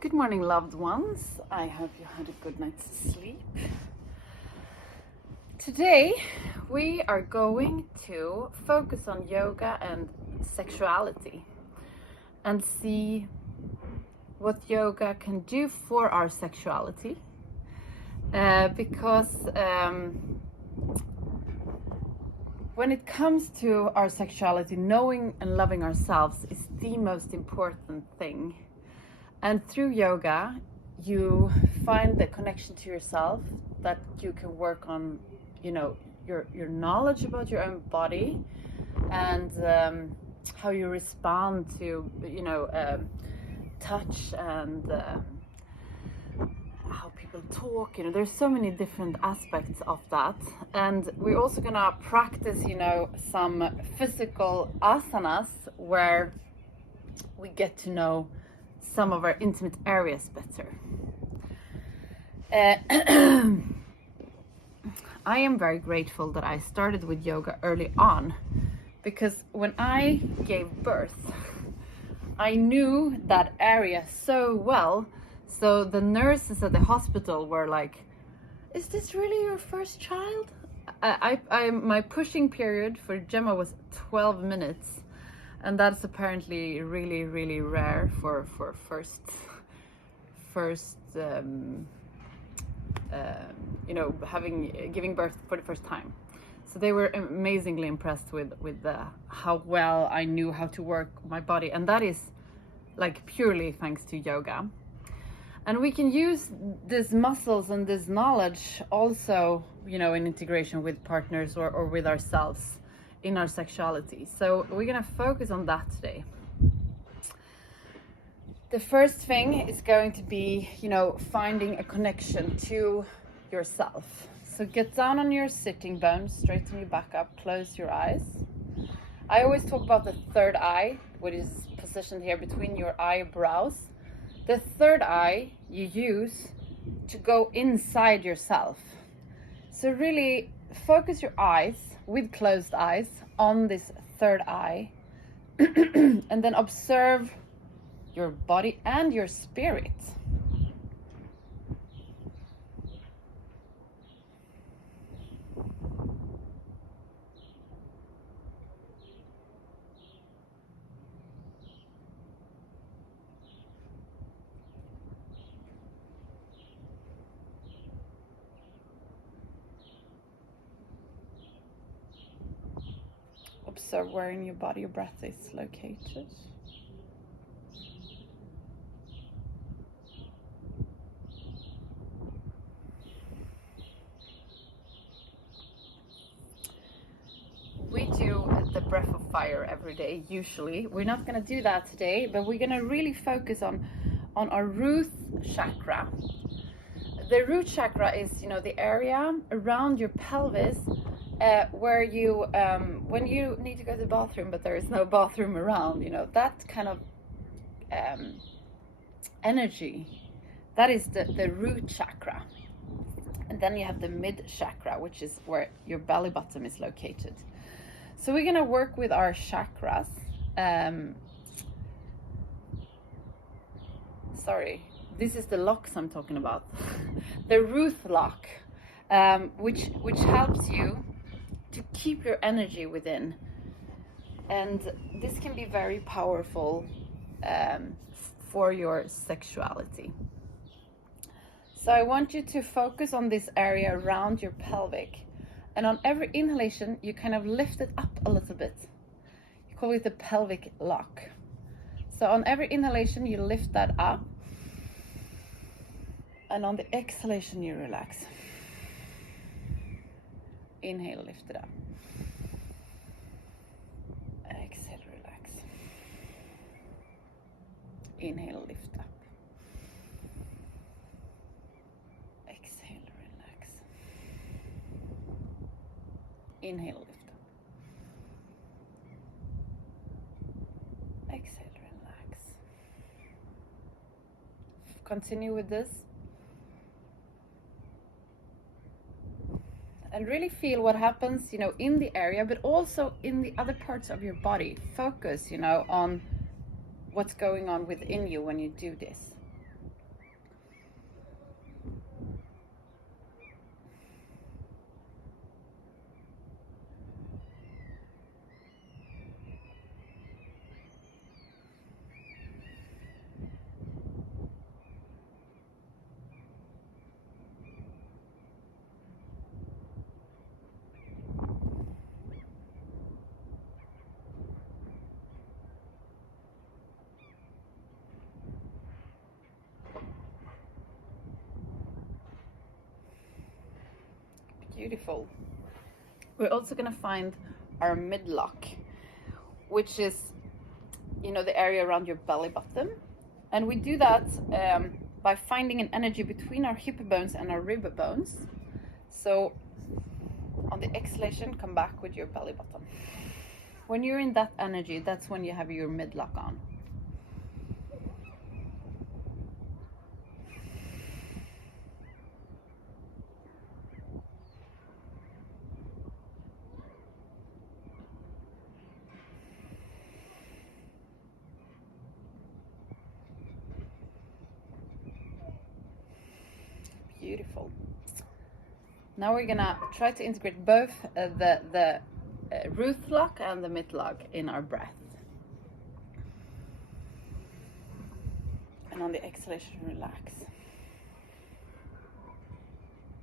Good morning, loved ones. I hope you had a good night's sleep. Today we are going to focus on yoga and sexuality and see what yoga can do for our sexuality, because when it comes to our sexuality, knowing and loving ourselves is the most important thing. And through yoga, you find the connection to yourself, that you can work on, your knowledge about your own body and how you respond to, touch and how people talk. There's so many different aspects of that. And we're also gonna practice, some physical asanas where we get to know some of our intimate areas better. I am very grateful that I started with yoga early on, because when I gave birth, I knew that area so well. So the nurses at the hospital were like, "Is this really your first child?" My pushing period for Gemma was 12 minutes. And that's apparently really, really rare for giving birth for the first time. So they were amazingly impressed with how well I knew how to work my body, and that is like purely thanks to yoga. And we can use these muscles and this knowledge also, in integration with partners or with ourselves in our sexuality. So we're gonna focus on that today. The first thing is going to be, finding a connection to yourself. So get down on your sitting bones, straighten your back up, close your eyes. I always talk about the third eye, which is positioned here between your eyebrows. The third eye you use to go inside yourself. So really focus your eyes with closed eyes on this third eye and then observe your body and your spirit. Observe where in your body your breath is located. We do the breath of fire every day, usually. We're not going to do that today, but we're going to really focus on our root chakra. The root chakra is, the area around your pelvis where you, when you need to go to the bathroom, but there is no bathroom around, that kind of energy, that is the root chakra. And then you have the mid chakra, which is where your belly button is located. So we're gonna work with our chakras. This is the locks I'm talking about. The root lock, which helps you to keep your energy within. And this can be very powerful for your sexuality. So I want you to focus on this area around your pelvic. And on every inhalation, you kind of lift it up a little bit. You call it the pelvic lock. So on every inhalation, you lift that up. And on the exhalation, you relax. Inhale, lift it up. Exhale, relax. Inhale, lift up. Exhale, relax. Inhale, lift up. Exhale, relax. Continue with this. And really feel what happens, in the area, but also in the other parts of your body. Focus, on what's going on within you when you do this. Beautiful. We're also going to find our midlock, which is, you know, the area around your belly button. And we do that by finding an energy between our hip bones and our rib bones. So on the exhalation, come back with your belly button. When you're in that energy, that's when you have your midlock on. Beautiful. Now we're gonna try to integrate both the root lock and the mid lock in our breath. And on the exhalation, relax.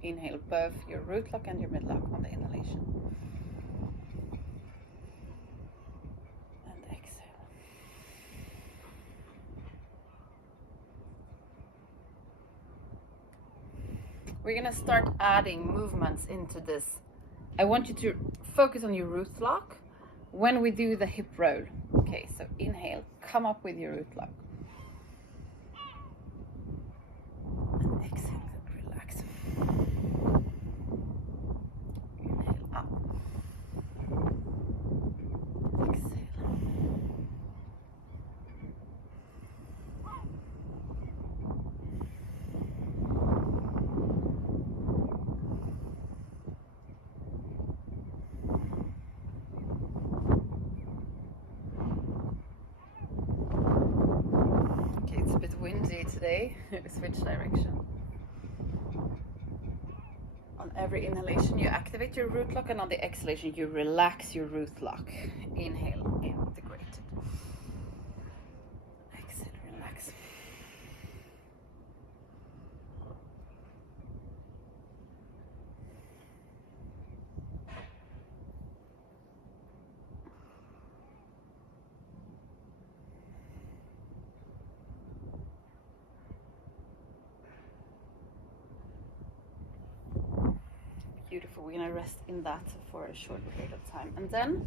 Inhale both your root lock and your mid lock on the inhalation. And exhale. We're gonna start adding movements into this. I want you to focus on your root lock when we do the hip roll. Okay, so inhale, come up with your root lock. And exhale, relax. Inhale up. Exhale. Windy today. Switch direction. On every inhalation you activate your root lock, and on the exhalation you relax your root lock. Inhale, integrate it. Exhale, relax. Beautiful. We're gonna rest in that for a short period of time, and then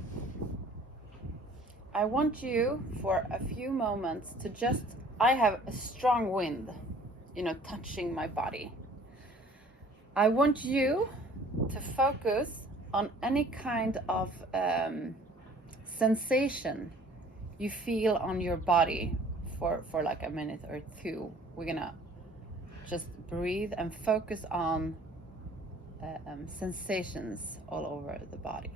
I want you for a few moments to just, I have a strong wind, you know, touching my body. I want you to focus on any kind of sensation you feel on your body for like a minute or two. We're gonna just breathe and focus on sensations all over the body.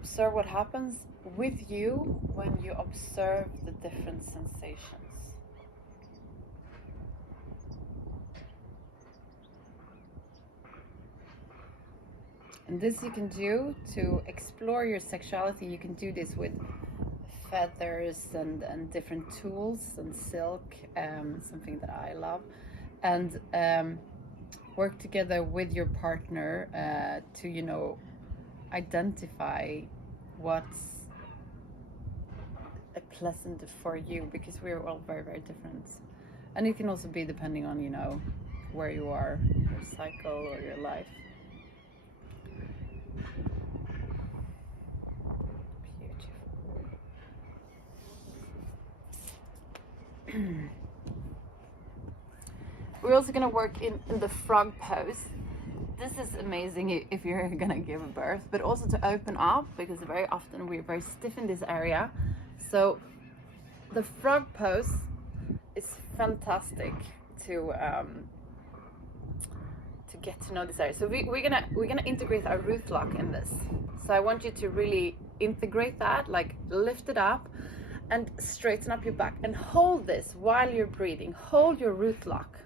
Observe what happens with you when you observe the different sensations. And this you can do to explore your sexuality. You can do this with feathers and different tools and silk, something that I love. And work together with your partner to, you know, identify what's pleasant for you, because we're all very, very different. And it can also be depending on, you know, where you are, your cycle or your life. Beautiful. We're also going to work in the frog pose. This is amazing if you're gonna give a birth, but also to open up, because very often we're very stiff in this area. So the frog pose is fantastic to get to know this area. So we're gonna integrate our root lock in this. So I want you to really integrate that, like lift it up and straighten up your back, and hold this while you're breathing. Hold your root lock.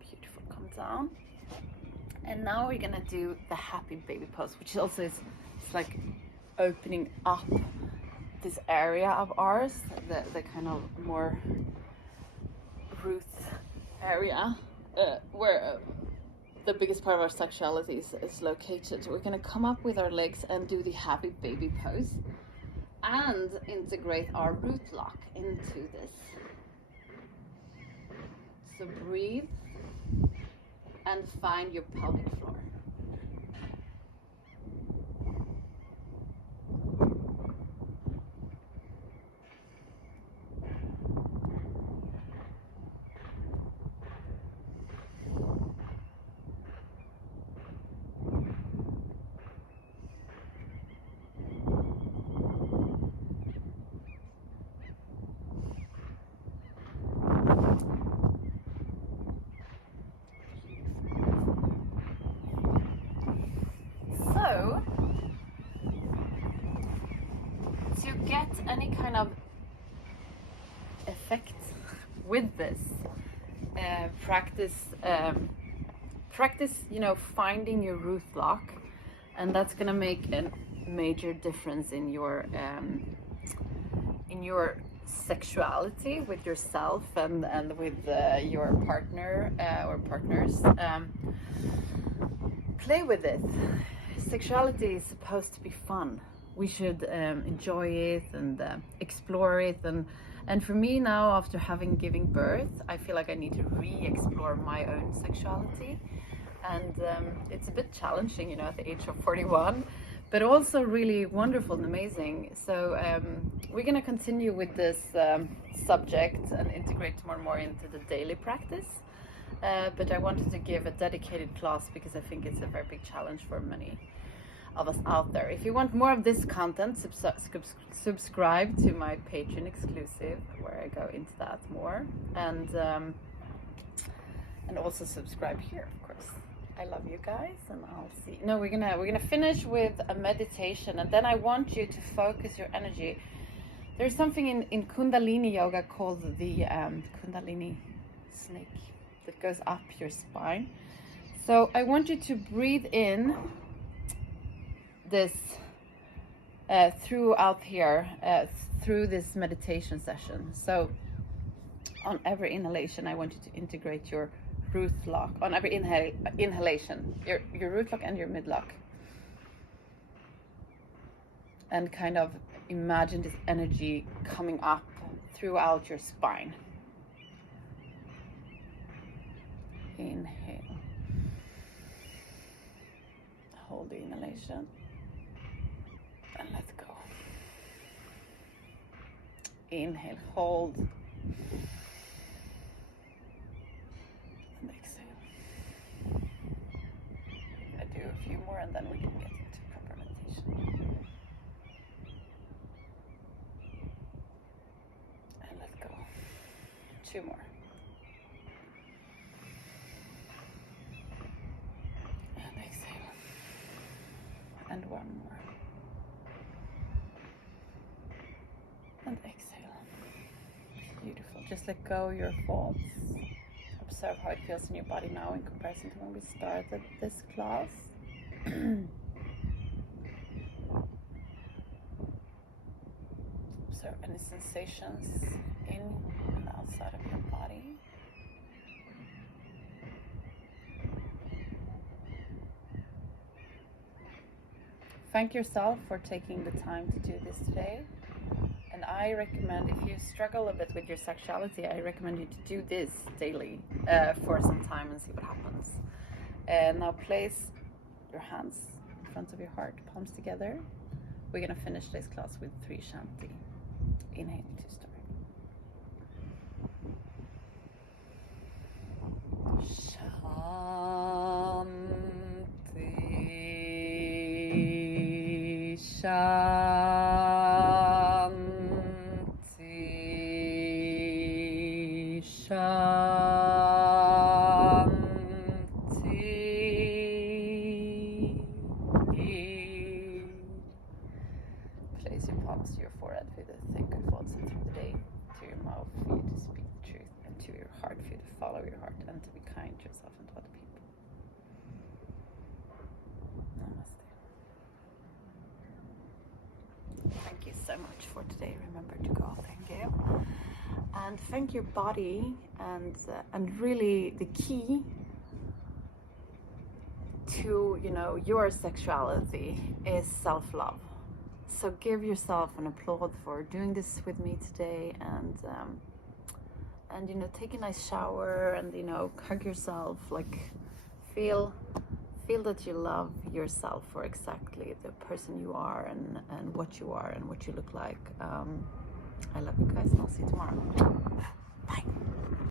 Beautiful, come down. And now we're gonna do the happy baby pose, which also is, it's like opening up this area of ours, the kind of more root area where the biggest part of our sexuality is located. We're gonna come up with our legs and do the happy baby pose and integrate our root lock into this. So breathe and find your pelvic floor. So, to get any kind of effect with this, practice, you know, finding your root lock, and that's gonna make a major difference in your sexuality with yourself and with your partner or partners. Play with it. Sexuality is supposed to be fun. We should enjoy it and explore it. And for me now, after having given birth, I feel like I need to re-explore my own sexuality. And it's a bit challenging, you know, at the age of 41, but also really wonderful and amazing. So we're gonna continue with this subject and integrate more and more into the daily practice. But I wanted to give a dedicated class because I think it's a very big challenge for many of us out there. If you want more of this content, subscribe to my Patreon exclusive, where I go into that more, and also subscribe here, of course. I love you guys, and I'll see. No, we're gonna finish with a meditation, and then I want you to focus your energy. There's something in Kundalini yoga called the Kundalini snake that goes up your spine. So I want you to breathe in this throughout here, through this meditation session. So on every inhalation, I want you to integrate your root lock. On every inhalation, your root lock and your mid lock. And kind of imagine this energy coming up throughout your spine. Inhale. Hold the inhalation. And let go. Inhale, hold. And exhale. I'm gonna do a few more and then we can get into proper meditation. And let go. 2 more. And exhale. And 1 more. And exhale. Beautiful. Just let go of your thoughts. Observe how it feels in your body now in comparison to when we started this class. Observe any sensations in and outside of your body. Thank yourself for taking the time to do this today. And I recommend, if you struggle a bit with your sexuality, I recommend you to do this daily for some time and see what happens. And now place your hands in front of your heart, palms together. We're gonna finish this class with 3 Shanti. Inhale to start. Shanti, Shanti. Place your palms to your forehead for you to think good thoughts through the day, to your mouth for you to speak the truth, and to your heart for you to follow your heart and to be kind to yourself and to other people. Namaste. Thank you so much for today. Remember to go, thank you. And thank your body, and really the key to, you know, your sexuality is self-love. So give yourself an applaud for doing this with me today, and you know, take a nice shower, and you know, hug yourself, like feel that you love yourself for exactly the person you are, and what you are and what you look like. I love you guys, and I'll see you tomorrow. Bye.